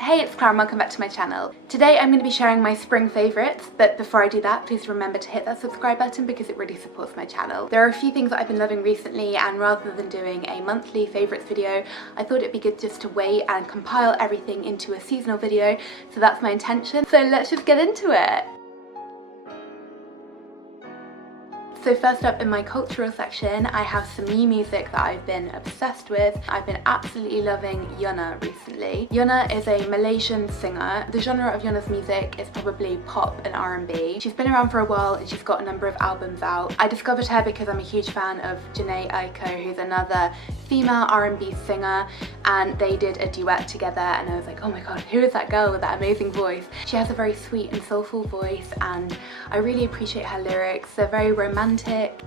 Hey, it's Clara and welcome back to my channel. Today I'm going to be sharing my spring favourites, but before I do that, please remember to hit that subscribe button because it really supports my channel. There are a few things that I've been loving recently, and rather than doing a monthly favourites video, I thought it'd be good just to wait and compile everything into a seasonal video, so that's my intention. So let's just get into it! So first up in my cultural section, I have some new music that I've been obsessed with. I've been absolutely loving Yuna recently. Yuna is a Malaysian singer. The genre of Yuna's music is probably pop and R&B. She's been around for a while and she's got a number of albums out. I discovered her because I'm a huge fan of Janae Aiko, who's another female R&B singer, and they did a duet together and I was like, oh my god, who is that girl with that amazing voice? She has a very sweet and soulful voice and I really appreciate her lyrics. They're very romantic.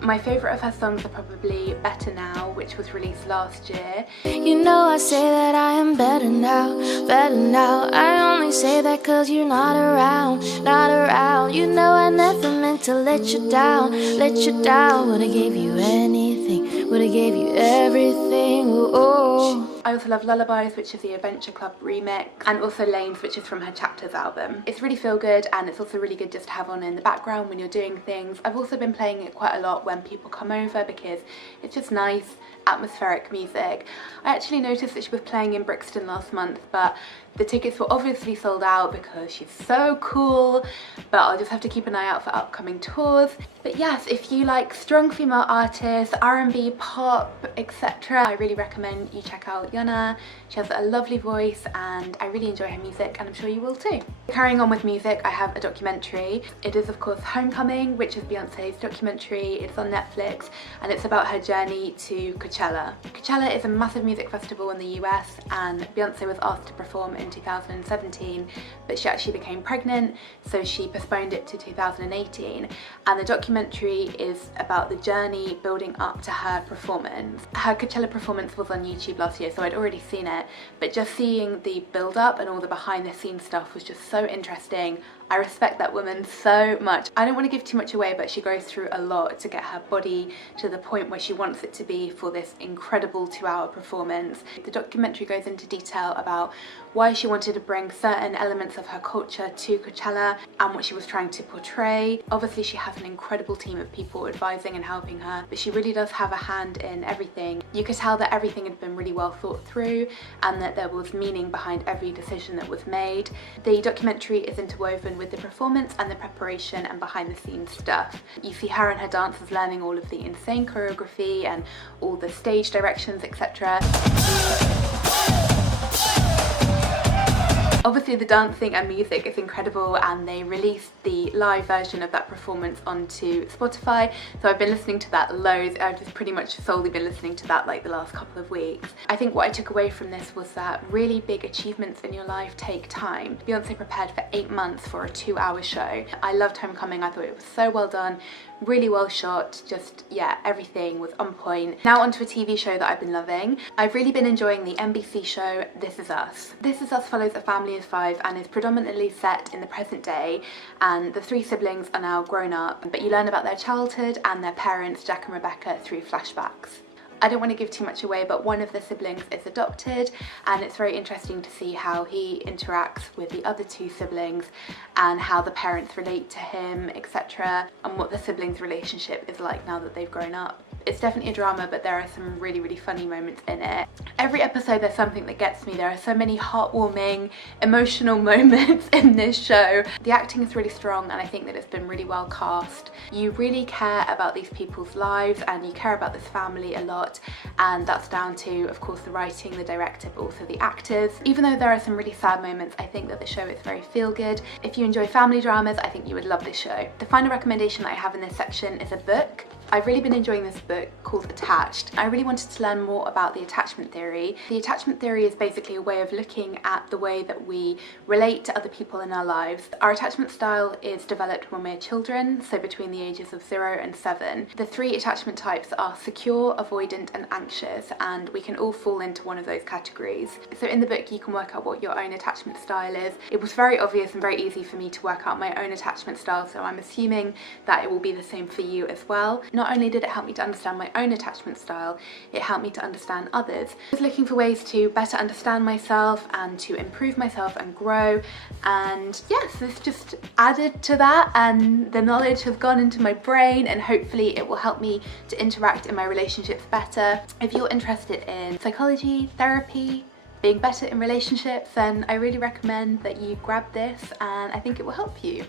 My favourite of her songs are probably Better Now, which was released last year. You know I say that I am better now, better now. I only say that cause you're not around, not around. You know I never meant to let you down, let you down. Would've gave you anything, would've gave you everything, oh. I also love Lullabies, which is the Adventure Club remix, and also Lanes, which is from her Chapters album. It's really feel good and it's also really good just to have on in the background when you're doing things. I've also been playing it quite a lot when people come over because it's just nice, atmospheric music. I actually noticed that she was playing in Brixton last month, but the tickets were obviously sold out because she's so cool, but I'll just have to keep an eye out for upcoming tours. But yes, if you like strong female artists, R&B, pop, etc., I really recommend you check out Yuna. She has a lovely voice and I really enjoy her music and I'm sure you will too. Carrying on with music, I have a documentary. It is of course Homecoming, which is Beyonce's documentary. It's on Netflix and it's about her journey to Coachella. Coachella is a massive music festival in the US and Beyonce was asked to perform in 2017, but she actually became pregnant, so she postponed it to 2018, and the documentary is about the journey building up to her performance. Her Coachella performance was on YouTube last year, so I'd already seen it, but just seeing the build up and all the behind the scenes stuff was just so interesting. I respect that woman so much. I don't want to give too much away, but she goes through a lot to get her body to the point where she wants it to be for this incredible 2-hour performance. The documentary goes into detail about why she wanted to bring certain elements of her culture to Coachella and what she was trying to portray. Obviously she has an incredible team of people advising and helping her, but she really does have a hand in everything. You could tell that everything had been really well thought through and that there was meaning behind every decision that was made. The documentary is interwoven with the performance and the preparation and behind the scenes stuff. You see her and her dancers learning all of the insane choreography and all the stage directions, etc. Obviously the dancing and music is incredible and they released the live version of that performance onto Spotify, so I've been listening to that loads. I've just pretty much solely been listening to that like the last couple of weeks. I think what I took away from this was that really big achievements in your life take time. Beyonce prepared for 8 months for a 2-hour show. I loved Homecoming, I thought it was so well done, really well shot, just yeah, everything was on point. Now onto a TV show that I've been loving. I've really been enjoying the NBC show This Is Us. This Is Us follows a family of 5 and is predominantly set in the present day, and the 3 siblings are now grown up, but you learn about their childhood and their parents, Jack and Rebecca, through flashbacks. I don't want to give too much away, but one of the siblings is adopted and it's very interesting to see how he interacts with the other 2 siblings and how the parents relate to him, etc., and what the siblings' relationship is like now that they've grown up. It's definitely a drama, but there are some really, really funny moments in it. Every episode there's something that gets me. There are so many heartwarming, emotional moments in this show. The acting is really strong and I think that it's been really well cast. You really care about these people's lives and you care about this family a lot, and that's down to, of course, the writing, the director, but also the actors. Even though there are some really sad moments, I think that the show is very feel good. If you enjoy family dramas, I think you would love this show. The final recommendation that I have in this section is a book. I've really been enjoying this book called Attached. I really wanted to learn more about the attachment theory. The attachment theory is basically a way of looking at the way that we relate to other people in our lives. Our attachment style is developed when we're children, so between the ages of 0 and 7. The 3 attachment types are secure, avoidant and anxious, and we can all fall into one of those categories. So in the book you can work out what your own attachment style is. It was very obvious and very easy for me to work out my own attachment style, so I'm assuming that it will be the same for you as well. Not not only did it help me to understand my own attachment style, it helped me to understand others. I was looking for ways to better understand myself and to improve myself and grow, and yes, this just added to that, and the knowledge has gone into my brain, and hopefully it will help me to interact in my relationships better. If you're interested in psychology, therapy, being better in relationships, then I really recommend that you grab this, and I think it will help you.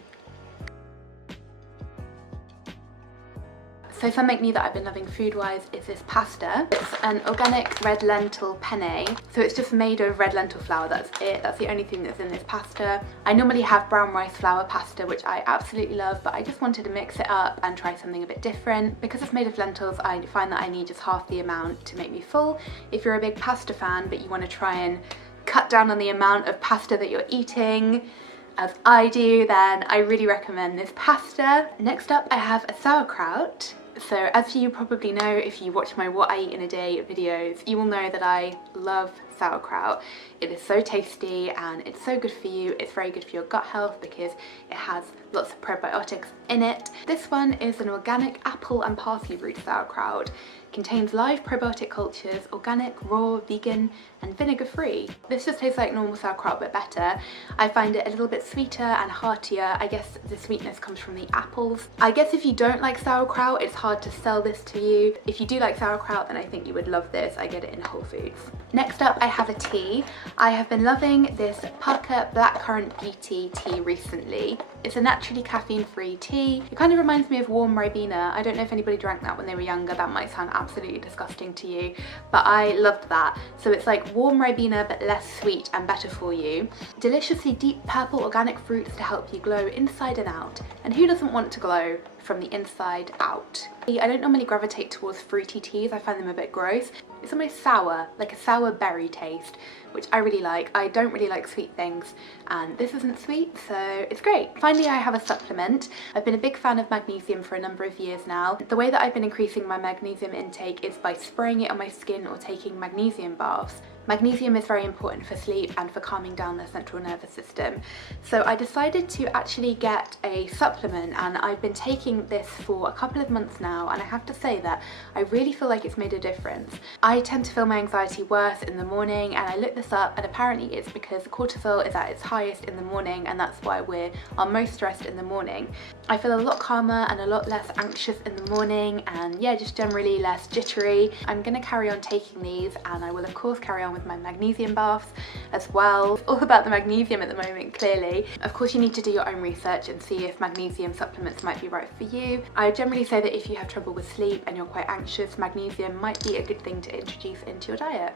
So something new that I've been loving food-wise is this pasta. It's an organic red lentil penne. So it's just made of red lentil flour, that's it. That's the only thing that's in this pasta. I normally have brown rice flour pasta, which I absolutely love, but I just wanted to mix it up and try something a bit different. Because it's made of lentils, I find that I need just half the amount to make me full. If you're a big pasta fan, but you want to try and cut down on the amount of pasta that you're eating, as I do, then I really recommend this pasta. Next up, I have a sauerkraut. So as you probably know, if you watch my What I Eat in a Day videos, you will know that I love sauerkraut. It is so tasty and it's so good for you. It's very good for your gut health because it has lots of probiotics in it. This one is an organic apple and parsley root sauerkraut. Contains live probiotic cultures, organic, raw, vegan and vinegar free. This just tastes like normal sauerkraut but better. I find it a little bit sweeter and heartier. I guess the sweetness comes from the apples. I guess if you don't like sauerkraut, it's hard to sell this to you. If you do like sauerkraut, then I think you would love this. I get it in Whole Foods. Next up, I have a tea. I have been loving this Pucker Blackcurrant Beauty tea recently. It's a naturally caffeine-free tea. It kind of reminds me of warm Ribena. I don't know if anybody drank that when they were younger. That might sound absolutely disgusting to you, but I loved that. So it's like warm Ribena but less sweet and better for you. Deliciously deep purple organic fruits to help you glow inside and out. And who doesn't want to glow from the inside out? I don't normally gravitate towards fruity teas. I find them a bit gross. It's almost sour, like a sour berry taste, which I really like. I don't really like sweet things, and this isn't sweet, so it's great. Finally, I have a supplement. I've been a big fan of magnesium for a number of years now. The way that I've been increasing my magnesium intake is by spraying it on my skin or taking magnesium baths. Magnesium is very important for sleep and for calming down the central nervous system. So I decided to actually get a supplement, and I've been taking this for a couple of months now, and I have to say that I really feel like it's made a difference. I tend to feel my anxiety worse in the morning, and I looked this up, and apparently it's because cortisol is at its highest in the morning, and that's why we're most stressed in the morning. I feel a lot calmer and a lot less anxious in the morning, and yeah, just generally less jittery. I'm gonna carry on taking these, and I will of course carry on with my magnesium baths as well. It's all about the magnesium at the moment, clearly. Of course, you need to do your own research and see if magnesium supplements might be right for you. I generally say that if you have trouble with sleep and you're quite anxious, magnesium might be a good thing to introduce into your diet.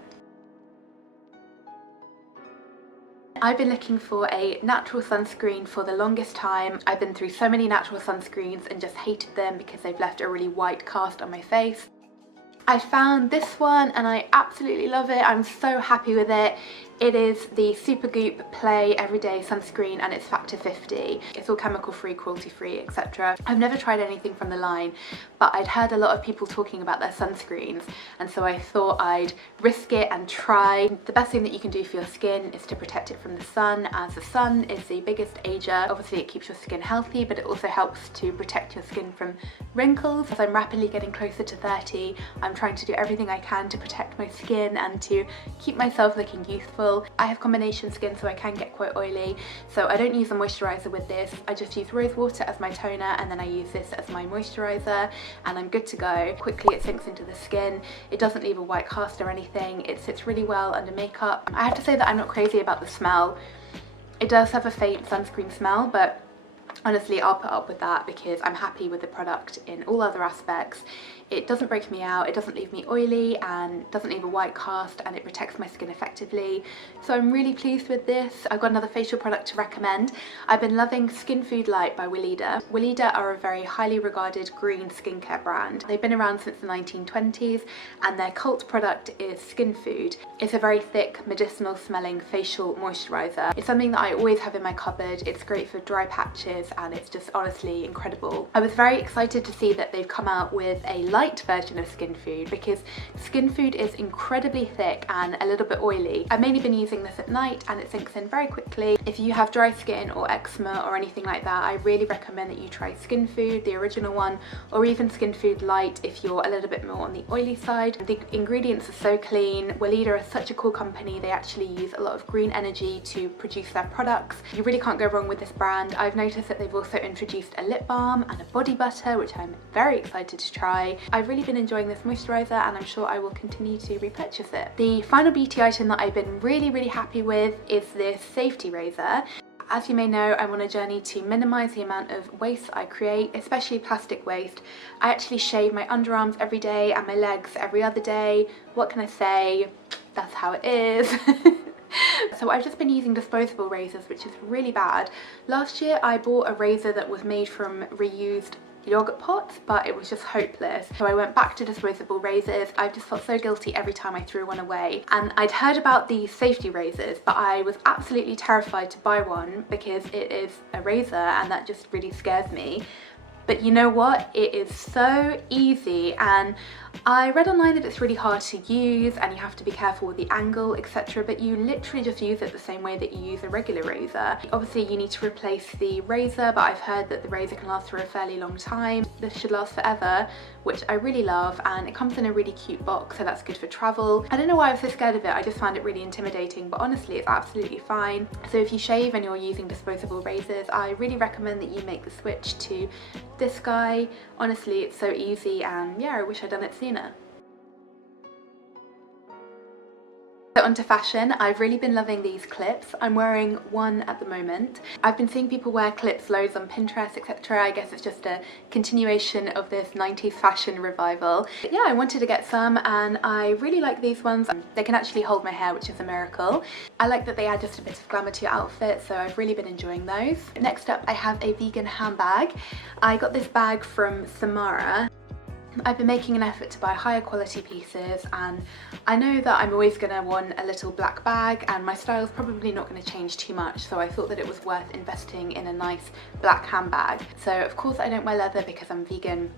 I've been looking for a natural sunscreen for the longest time. I've been through so many natural sunscreens and just hated them because they've left a really white cast on my face. I found this one and I absolutely love it. I'm so happy with it. It is the Supergoop Play Everyday Sunscreen, and it's factor 50. It's all chemical free, cruelty free, etc. I've never tried anything from the line, but I'd heard a lot of people talking about their sunscreens, and so I thought I'd risk it and try. The best thing that you can do for your skin is to protect it from the sun, as the sun is the biggest ager. Obviously it keeps your skin healthy, but it also helps to protect your skin from wrinkles. As I'm rapidly getting closer to 30, I'm trying to do everything I can to protect my skin and to keep myself looking youthful. I have combination skin, so I can get quite oily, so I don't use a moisturiser with this. I just use rose water as my toner, and then I use this as my moisturiser, and I'm good to go. Quickly it sinks into the skin. It doesn't leave a white cast or anything. It sits really well under makeup. I have to say that I'm not crazy about the smell. It does have a faint sunscreen smell, but honestly I'll put up with that because I'm happy with the product in all other aspects. It doesn't break me out, it doesn't leave me oily, and doesn't leave a white cast, and it protects my skin effectively. So I'm really pleased with this. I've got another facial product to recommend. I've been loving Skin Food Light by Weleda. Weleda are a very highly regarded green skincare brand. They've been around since the 1920s, and their cult product is Skin Food. It's a very thick, medicinal smelling facial moisturiser. It's something that I always have in my cupboard. It's great for dry patches, and it's just honestly incredible. I was very excited to see that they've come out with a light version of Skin Food, because Skin Food is incredibly thick and a little bit oily. I've mainly been using this at night and it sinks in very quickly. If you have dry skin or eczema or anything like that, I really recommend that you try Skin Food, the original one, or even Skin Food Light if you're a little bit more on the oily side. The ingredients are so clean. Weleda is such a cool company. They actually use a lot of green energy to produce their products. You really can't go wrong with this brand. I've noticed that they've also introduced a lip balm and a body butter, which I'm very excited to try. I've really been enjoying this moisturiser and I'm sure I will continue to repurchase it. The final beauty item that I've been really happy with is this safety razor. As you may know, I'm on a journey to minimise the amount of waste I create, especially plastic waste. I actually shave my underarms every day and my legs every other day. What can I say? That's how it is. So I've just been using disposable razors, which is really bad. Last year I bought a razor that was made from reused yogurt pots, but it was just hopeless. So I went back to disposable razors. I just felt so guilty every time I threw one away. And I'd heard about these safety razors, but I was absolutely terrified to buy one because it is a razor and that just really scares me. But you know what? It is so easy, and I read online that it's really hard to use and you have to be careful with the angle, etc. But you literally just use it the same way that you use a regular razor. Obviously you need to replace the razor, but I've heard that the razor can last for a fairly long time. This should last forever, which I really love, and it comes in a really cute box, so that's good for travel. I don't know why I was so scared of it. I just found it really intimidating, but honestly it's absolutely fine. So if you shave and you're using disposable razors, I really recommend that you make the switch to this guy. Honestly, it's so easy, and yeah, I wish I'd done it sooner. So onto fashion, I've really been loving these clips. I'm wearing one at the moment. I've been seeing people wear clips loads on Pinterest, etc. I guess it's just a continuation of this 90s fashion revival. But yeah, I wanted to get some and I really like these ones. They can actually hold my hair, which is a miracle. I like that they add just a bit of glamour to your outfit, so I've really been enjoying those. Next up, I have a vegan handbag. I got this bag from Samara. I've been making an effort to buy higher quality pieces, and I know that I'm always going to want a little black bag, and my style is probably not going to change too much, so I thought that it was worth investing in a nice black handbag. So of course I don't wear leather because I'm vegan,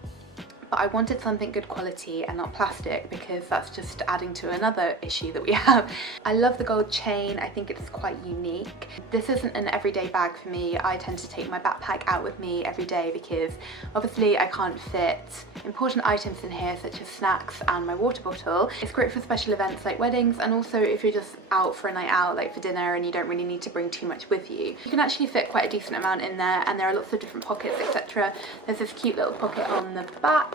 but I wanted something good quality and not plastic because that's just adding to another issue that we have. I love the gold chain. I think it's quite unique. This isn't an everyday bag for me. I tend to take my backpack out with me every day because obviously I can't fit important items in here such as snacks and my water bottle. It's great for special events like weddings, and also if you're just out for a night out, like for dinner, and you don't really need to bring too much with you. You can actually fit quite a decent amount in there, and there are lots of different pockets, etc. There's this cute little pocket on the back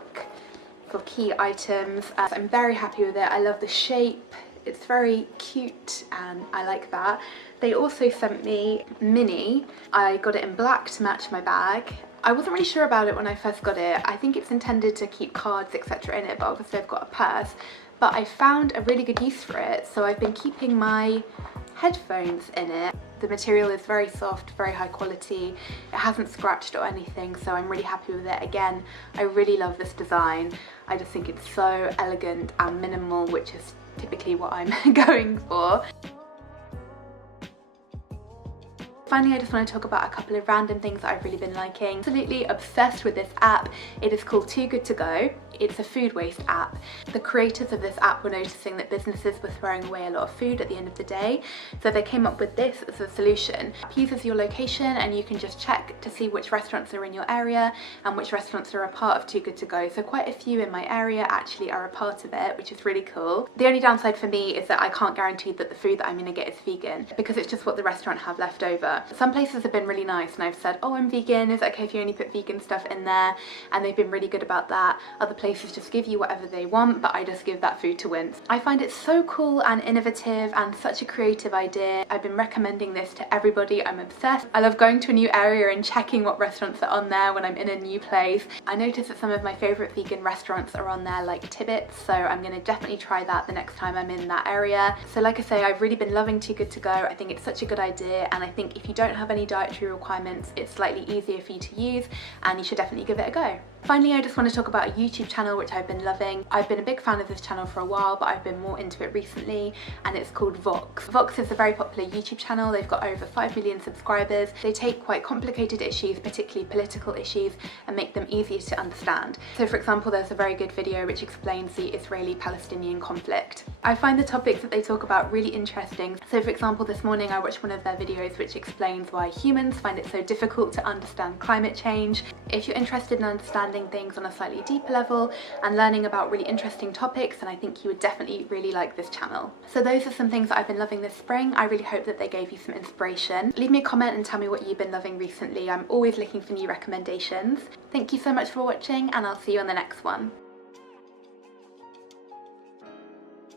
for key items. I'm very happy with it. I love the shape. It's very cute and I like that. They also sent me mini. I got it in black to match my bag. I wasn't really sure about it when I first got it. I think it's intended to keep cards, etc. in it, but obviously I've got a purse. But I found a really good use for it, so I've been keeping my headphones in it. The material is very soft, very high quality. It hasn't scratched or anything, so I'm really happy with it. Again, I really love this design. I just think it's so elegant and minimal, which is typically what I'm going for. Finally, I just want to talk about a couple of random things that I've really been liking. Absolutely obsessed with this app. It is called Too Good To Go. It's a food waste app. The creators of this app were noticing that businesses were throwing away a lot of food at the end of the day, so they came up with this as a solution. It uses your location and you can just check to see which restaurants are in your area and which restaurants are a part of Too Good To Go. So quite a few in my area actually are a part of it, which is really cool. The only downside for me is that I can't guarantee that the food that I'm going to get is vegan because it's just what the restaurant have left over. Some places have been really nice and I've said, oh, I'm vegan, is it okay if you only put vegan stuff in there? And they've been really good about that. Other places just give you whatever they want, but I just give that food to wins. I find it so cool and innovative and such a creative idea. I've been recommending this to everybody. I'm obsessed. I love going to a new area and checking what restaurants are on there when I'm in a new place. I noticed that some of my favourite vegan restaurants are on there, like Tibbet's, so I'm going to definitely try that the next time I'm in that area. So like I say, I've really been loving Too Good To Go. I think it's such a good idea, and I think if you don't have any dietary requirements, it's slightly easier for you to use, and you should definitely give it a go. Finally, I just want to talk about a YouTube channel which I've been loving. I've been a big fan of this channel for a while, but I've been more into it recently, and it's called Vox. Vox is a very popular YouTube channel. They've got over 5 million subscribers. They take quite complicated issues, particularly political issues, and make them easier to understand. So for example, there's a very good video which explains the Israeli-Palestinian conflict. I find the topics that they talk about really interesting. So for example, this morning I watched one of their videos which explains why humans find it so difficult to understand climate change. If you're interested in understanding things on a slightly deeper level and learning about really interesting topics, then I think you would definitely really like this channel. So those are some things that I've been loving this spring. I really hope that they gave you some inspiration. Leave me a comment and tell me what you've been loving recently. I'm always looking for new recommendations. Thank you so much for watching, and I'll see you on the next one.